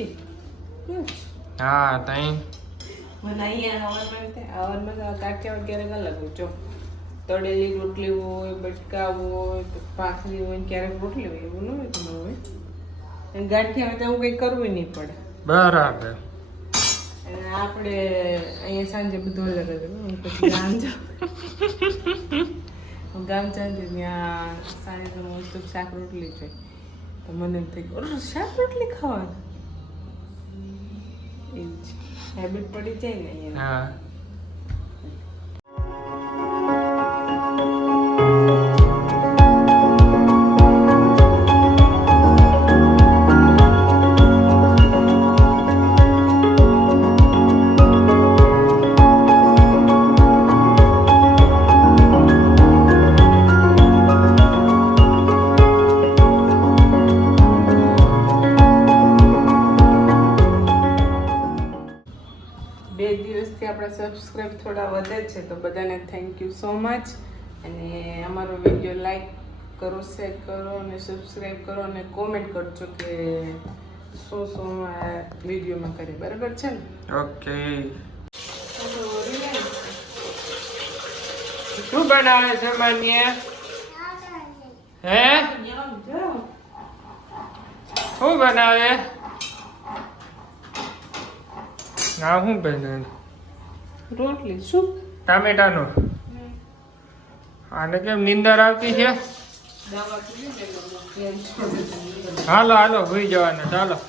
નથી હા તઈ મને અહીંયા હવારમાં ગાંઠિયા ક્યારેક અલગ જો તળેલી રોટલી હોય બટકા હોય ભાખરી હોય ક્યારેક રોટલી હોય એવું ન હોય તો ન હોય અને ગાંઠિયા તો એવું કંઈ કરવું નહીં પડે બરાબર અને આપણે અહીંયા સાંજે બધું અલગ અલગ હું પછી ગામ જાઉં ગામ ચાલતી ત્યાં સાંજે તો મોસ્ટ ઓફ શાક રોટલી જોઈએ તો મને એમ થઈ ગયું શાક રોટલી ખાવાનું એવું છે હેબિટ પડી જાય ને અહીંયા હા આપણા સબસ્ક્રાઇબ થોડા વધે છે તો બધાને થેન્ક યુ સો મચ અને અમારો વિડીયો લાઈક કરો શેર કરો અને સબસ્ક્રાઇબ કરો અને કોમેન્ટ કરજો કે શું આ વિડીયોમાં કરે બરાબર છે ને ઓકે શું બનાવે છે માન્ય હે શું બનાવે ના શું બનાવે રોટલી શું ટામેટાનું આને કેમ નીંદર આવતી છે હાલો હાલો હુઈ જવાના ચાલો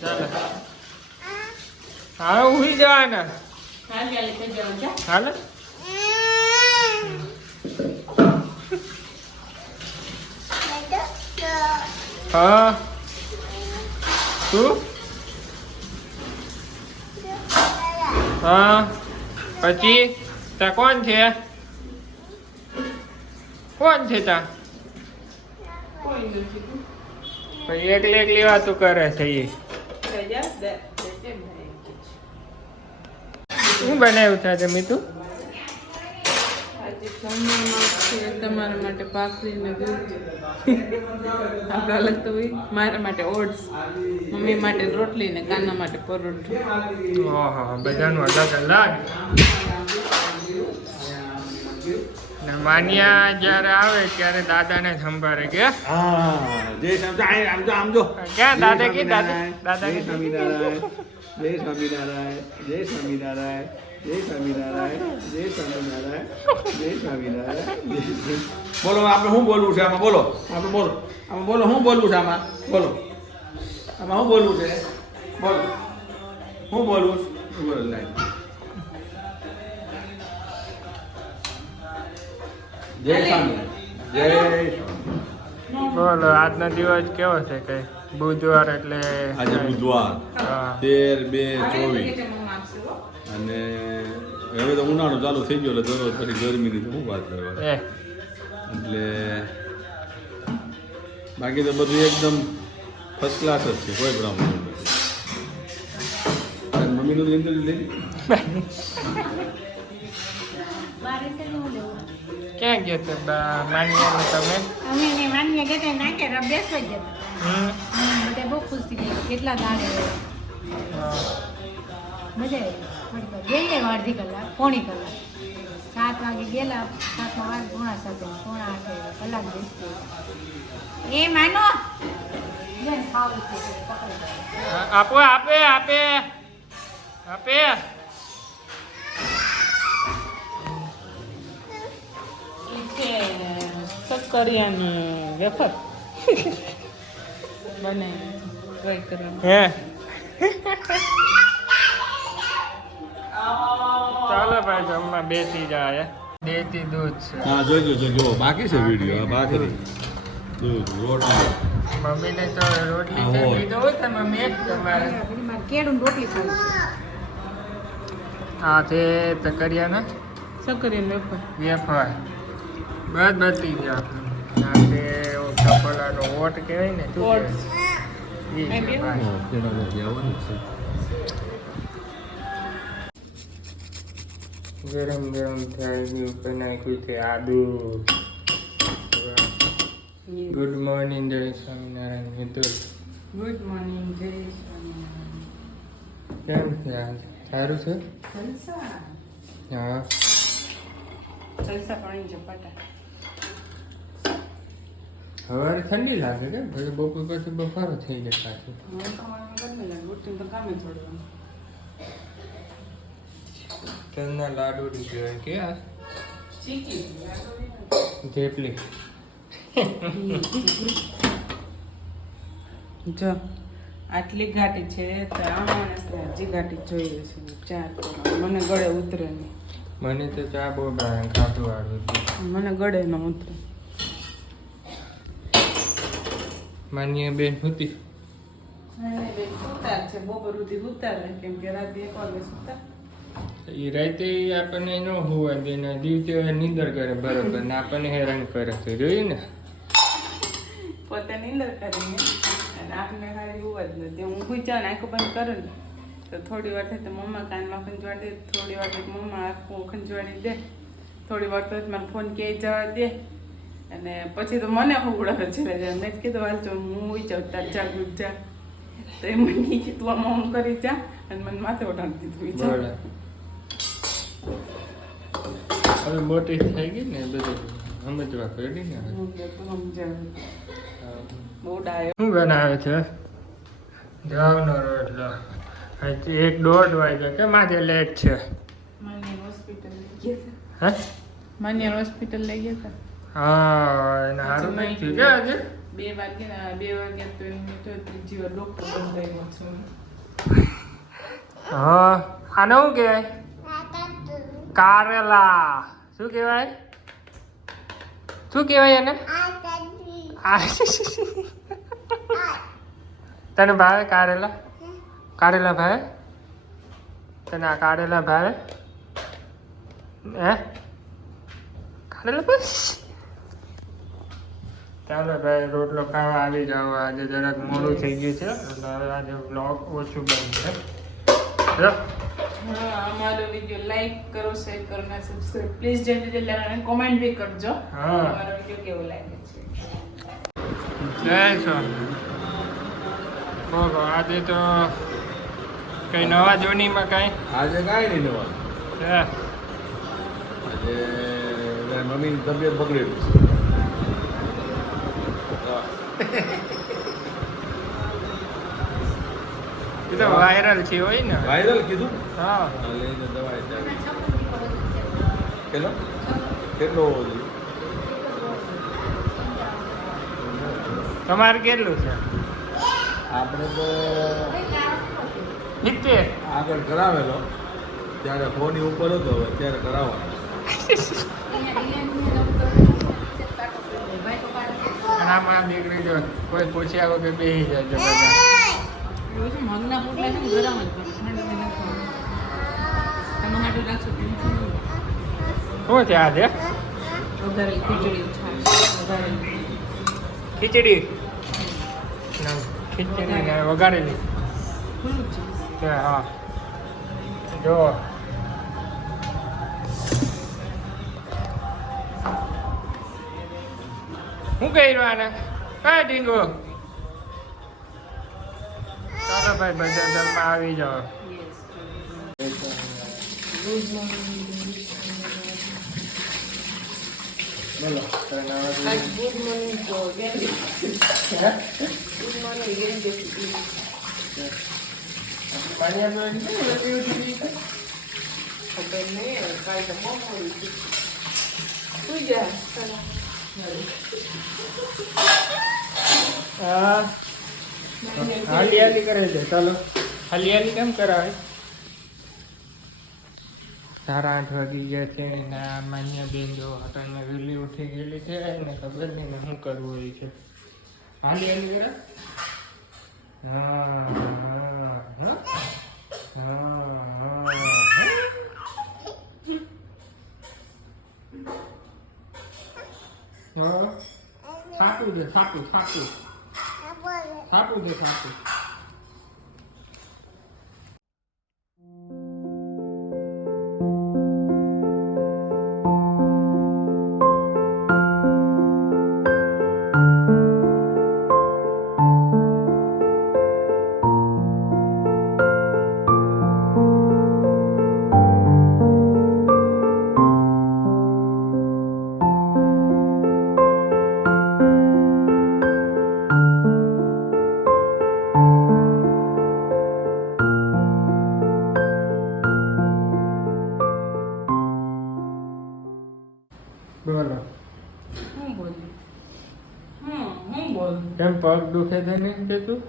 ચાલો હા હુઈ જવાના હાલો હા શું હા પછી તા કોણ છે કોણ છે તા પછી એકલી એકલી વાતો કરે છે એ શું બનાવ્યું છે આજે મીઠું આજે જમવામાં છે તમારા માટે ભાખરી ને દૂધ આપણે અલગ તો હોય મારા માટે ઓટ્સ મમ્મી માટે રોટલી ને કાના માટે પરોઠું ઓહો બધાનું અલગ અલગ ને માન્યા જ્યારે આવે ત્યારે દાદાને સંભાળે કે હા જય સ્વામિનારાયણ આમ જો ક્યાં દાદા કે દાદા દાદા જય સ્વામિનારાયણ જય સ્વામિનારાયણ જય સ્વામિનારાયણ જય સ્વામિનારાયણ જય સ્વામિનારાયણ જય સ્વામિનારાયણ બોલો આપણે શું બોલવું છે આમાં બોલો આપણે બોલો આમાં બોલો શું બોલવું છે આમાં બોલો આમાં શું બોલવું છે બોલો શું બોલવું છે બોલો લાઈ જય સ્વામિનારાયણ જય સ્વામિનારાયણ બોલો આજનો દિવસ કેવો છે કઈ બુધવાર એટલે આજે બુધવાર હા 13/2/24 અને હવે તો ઉનાળો ચાલુ થઈ ગયો એટલે દરરોજ પછી ગરમીની તો શું વાત કરવાની એ એટલે બાકી તો બધું એકદમ ફર્સ્ટ ક્લાસ જ છે કોઈ પ્રોબ્લેમ નથી મમ્મીનું ઇન્ટરવ્યુ લઈ ક્યાં ગયા તે માન્યા તમે અમે ને માન્ય ગયા ના કે બેસવા ગયા બધા બહુ ખુશ થઈ ગયા કેટલા દાડે મજા આવી ગઈ અડધી કલાક પોણી કલાક 7 વાગે ગયેલા 7 વાગે પોણા 7 પોણા 8 કલાક બેસતી એ માનો બેન ખાવું છે આપો આપે આપે આપે છે શક્કરિયાની વેફર બને ટ્રાય કરવાનું હે ચાલો ભાઈ જમવા બેસી જાય દેતી દૂધ છે હા જોજો બાકી છે વિડીયો ભાખરી દૂધ રોટલી મમ્મીને તો રોટલી છે દીધો હોય તો મમ્મી એક તમારે મારે કેળું રોટલી ખાવી છે આ છે તકરિયાના શક્કરિયાની વેફર વેફર બધી ગયા આ છે કપડાનો ઓટ કહેવાય ને શું ઓટ્સ. કહેવાય? ઈ છે ભાઈ. ગરમ ગરમ થઈ ગયું કઈ નાખ્યું છે આદુ ગુડ મોર્નિંગ જય સ્વામિનારાયણ મિત્ર ગુડ મોર્નિંગ જય સ્વામિનારાયણ કેમ છે આ? સારું છે? જલસા હા. જલસા પાણી ઝપાટા. સવારે ઠંડી લાગે કે પછી બપોર પછી બફારો થઈ જાય પાછું. મને તો મારા ગરમી લાગે ઉઠીને તો કામે છોડવાનું. તલના લાડુ કહેવાય કે આ ચીકી થેપલી. જો આટલી ઘાટી છે તો આ માણસને હજી ઘાટી જોઈએ છે ચાર કરવા. મને ગળે ઉતરે નહીં. મને તો ચા બહુ ભાવે ખાટું વાળું છે. મને ગળે ન ઉતરે. માન્ય બેન હતી સુતાર છે બપોર સુધી સુતાર કેમ કે રાતે 1 વાગે સુતાર. એ રાતે આપણને ન હોવા દે ને દિવસે નીંદર કરે બરોબર ને આપણને હેરાન કરે છે જોયું ને. પોતે નીંદર કરીને અને આપને ખાલી હોવા જ નથી. હું પૂછા ને આંખો બંધ કરું ને તો થોડી વાર થાય તો મમ્મા કાનમાં ખંજવાડી દે, થોડી વાર થાય મમ્મા આંખો ખંજવાડી દે, થોડી વાર તો મને ફોન ક્યાંય જવા દે અને પછી તો મને ઉડાવે છે. મેં જ કીધું હાલ જો હું હોઈ જાઉં તાર જાગૃત જા. તો એ મને કીધું આમાં હું કરી જા અને મને માથે ઉડાડી દીધું. બોલે હવે મોટી થઈ ગઈ ને બધું સમજવા પડી ને હવે. બહુ ડાયો. શું બનાવે છે? જાવનો રોટલો. હજી 1:30 વાગ્યા કેમ આજે લેટ છે? માન્ય હોસ્પિટલ લઈ ગયા હે? હતા. માન્ય હોસ્પિટલ લઈ ગયા હતા. હા એને સારું નહીં થયું કે આજે? 2 વાગ્યા તો એમને તો ત્રીજી વાર ડોક્ટર બંધાયો છે. હા આને શું કહેવાય? કારેલા. શું કહેવાય? શું કહેવાય એને? તને ભાવે કારેલા? કારેલા ભાવે? તને આ કારેલા ભાવે? હે? કારેલા બસ. ચાલો ભાઈ રોટલો ખાવા આવી જાઓ. આજે જરાક મોડું થઈ ગયું છે એટલે હવે આજે બ્લોગ ઓછું બનશે. ચલો. હા અમારો વિડિયો લાઈક કરો, શેર કરો અને સબસ્ક્રાઇબ પ્લીઝ જલ્દી જલ્દી અને કોમેન્ટ બી કરજો. હા. અમારો વિડિયો કેવો લાગે છે. જય સ્વામી. બોલો આજે તો કઈ નવા જોનીમાં કઈ આજે કાંઈ નહીં નવા. છે? આજે મમ્મીની તબિયત બગડેલી એ તો વાયરલ છે હોય ને. વાયરલ કીધું હા. લઈને દવા કેટલો કેટલો હોવો જોઈએ? તમારે કેટલું છે? આપણે તો 70. આગળ કરાવેલો ત્યારે ફોનની ઉપર હતો હવે ત્યારે કરાવવાનો. અને આમાં દીકરી જો કોઈ પૂછ્યા વગર બેસી જાય છે બધા. એવું છે મગના પોટલા છે ને ગરમ જ કરો. ઠંડુ નહીં નાખવાનું. તમે હાટું રાખશો તો મીઠું નહીં. શું છે આજે? વઘારેલી ખીચડી છાશ વઘારેલી. ખીચડી ખીચડી ને વઘારેલી ખુલ્લું જ છે. છે. હા જો શું કર્યું આને? કઈ ડીંગો? ચાલો ભાઈ બધા જમવા આવી જાઓ. Good morning. બોલો આજ ગુડ મોર્નિંગ તો ગેંડી. Good morning ગેંડી. ખબર નહીં કાલ તો બહુ મોડું થયું. સુઈ જા ચાલો. હાલી કરે છે. ચાલો હાલી કેમ કરાવે? 8:30 વાગી ગયા છે ને આ માન્ય બેન જો હટાને વહેલી ઉઠી ગયેલી છે ને ખબર નહીં ને શું કરવું હોય છે. હાલી કરે. હા હા હા હા હા. થાકું દે થાકું દે થાકું. પગ દુખે છે ને કે તું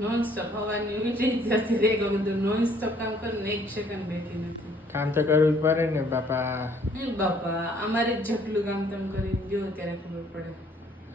નોન સ્ટોપ હવાની વીટી જતી રહે બધું નોન સ્ટોપ કામ કરું ને 1 સેકન્ડ બેઠી નથી. કામ તો કરવું જ પડે ને બાપા. એ બાપા અમારે જેટલું કામ તમે કરીને જો ત્યારે ખબર પડે.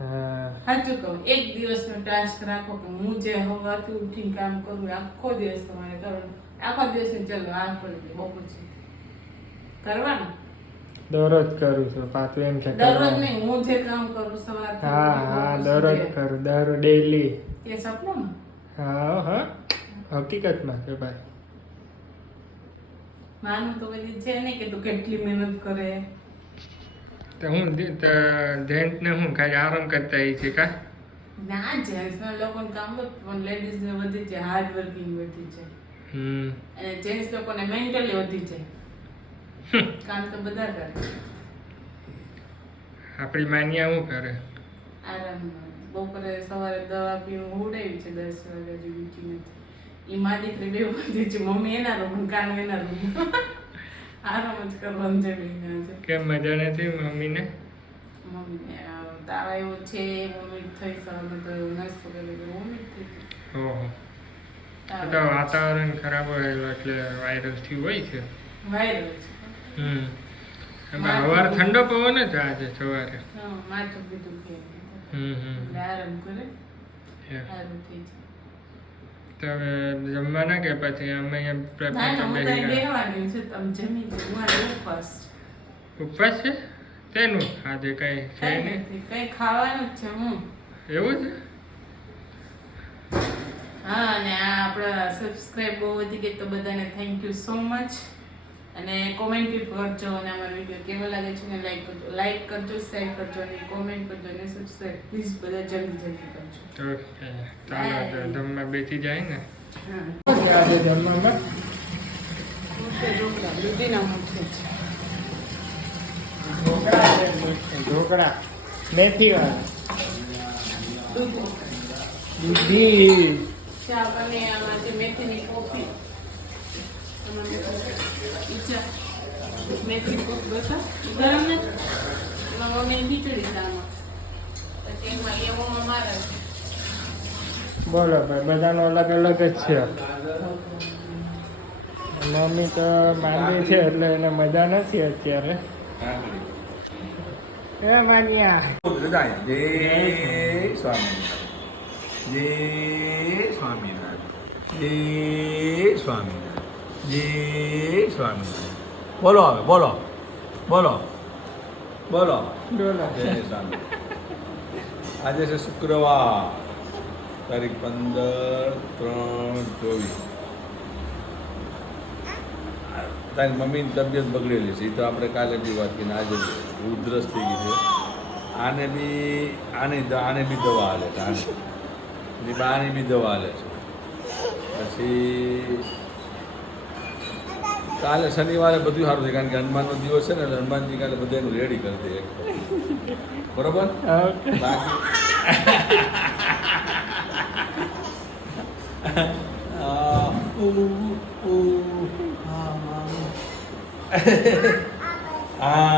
હા સાચું કહું, એક દિવસનો ટાસ્ક રાખો કે હું જે હવારથી ઉઠીને કામ કરું આખો દિવસ તમારે કરવાનું. આખો દિવસ ચાલો આ પડી બપોર સુધી કરવાનું. દરરોજ કરું છું પાછું એમ છે દરરોજ કરવાનું. નહીં, હું જે કામ કરું સવારથી હા હા દરરોજ કરું દરરોજ ડેઈલી. એ સપનામાં હા હા હકીકતમાં કે ભાઈ માનું તો કદી છે નહીં કે તું કેટલી મહેનત કરે. તો હું જેન્ટ ને હું કાંઈ આરામ કરતા એ છે કા ના જેન્ટ્સના લોકોને કામ હોય પણ લેડીઝને વધી છે, હાર્ડ વર્કિંગ વધી છે અને જેન્ટ્સ લોકોને મેન્ટલી વધી છે. કામ તો બધા કરે. આપણી માન્યા શું કરે આરામ બપોરે સવારે દવા પીવું ઉડાવી છે 10 વાગ્યા જેવી ઉઠી નથી. એ મા દીકરી બે વધી છે. મમ્મી એના રૂમ કાનું એના રૂમ આરામ જ કરવાનું છે બેના છે. કેમ મજા નથી મમ્મીને મમ્મી તાવ આવ્યો છે, વોમિટ થઈ સવારમાં તો નાસ્તો કરી વોમિટ થઈ ઓહો તાવ તો વાતાવરણ ખરાબ હોય એટલે વાયરલ થયું હોય છે વાયરલ છે. એમાં સવારે ઠંડો પવન જ આજે સવારે હા માથું બીજું કે એટલે આરામ કરે સારું થઈ જાય. તો હવે જમવાના કે પછી અમે એમ ના ના હું તો અહીં બેહવાની છું. તમે જમી લો. હું આ ઉપવાસ ઉપવાસ છે તેનું આજે કઈ છે કઈ નહીં નથી, કઈ ખાવાનું જ છે હું. એવું છે હા અને આ આપણા સબસ્ક્રાઇબ બહુ વધી ગઈ તો બધાને થેન્ક યુ સો મચ. અને કોમેન્ટ બી કરજો અને અમારો વિડીયો કેવો લાગે છે ને લાઈક કરજો શેર કરજો અને કોમેન્ટ કરજો અને સબસ્ક્રાઇબ પ્લીઝ બધા જલ્દી કરજો. ઓકે ચાલો તો જમવા બેસી જાય ને હા આજે જમવામાં મુઠે ઢોકળા દૂધીના મુઠે છે. ઢોકળા મેથી વાળા દૂધ દૂધી ચા બને આમાં જે મેથીની કોફી મેથી કોફ બતા ગરમ ને એમાં મમ્મીને ખીચડી દામાં પછી એમાં લેવામાં મારે બોલો ભાઈ બધાનો અલગ અલગ જ છે મમ્મી તો માંદી છે એટલે એને મજા નથી અત્યારે એ માન્યા જય સ્વામિનારાયણ જય સ્વામિનારાયણ જય સ્વામિનારાયણ જય સ્વામિનારાયણ. બોલો હવે બોલો બોલો બોલો બોલો જય સ્વામિનારાયણ. આજે છે શુક્રવાર તારીખ 15/3/24. તારી મમ્મીની તબિયત બગડેલી છે એ તો આપણે કાલે બી વાત કરીને આજે ઉધરસ થઈ ગઈ છે. આને બી દવા હાલે છે આની બાની બી દવા હાલે છે. પછી કાલે શનિવારે બધું સારું છે કારણ કે હનુમાનનો દિવસ છે ને એટલે હનુમાનજી કાલે બધાનું રેડી કરી દે બરોબર. ઓકે બાકી હા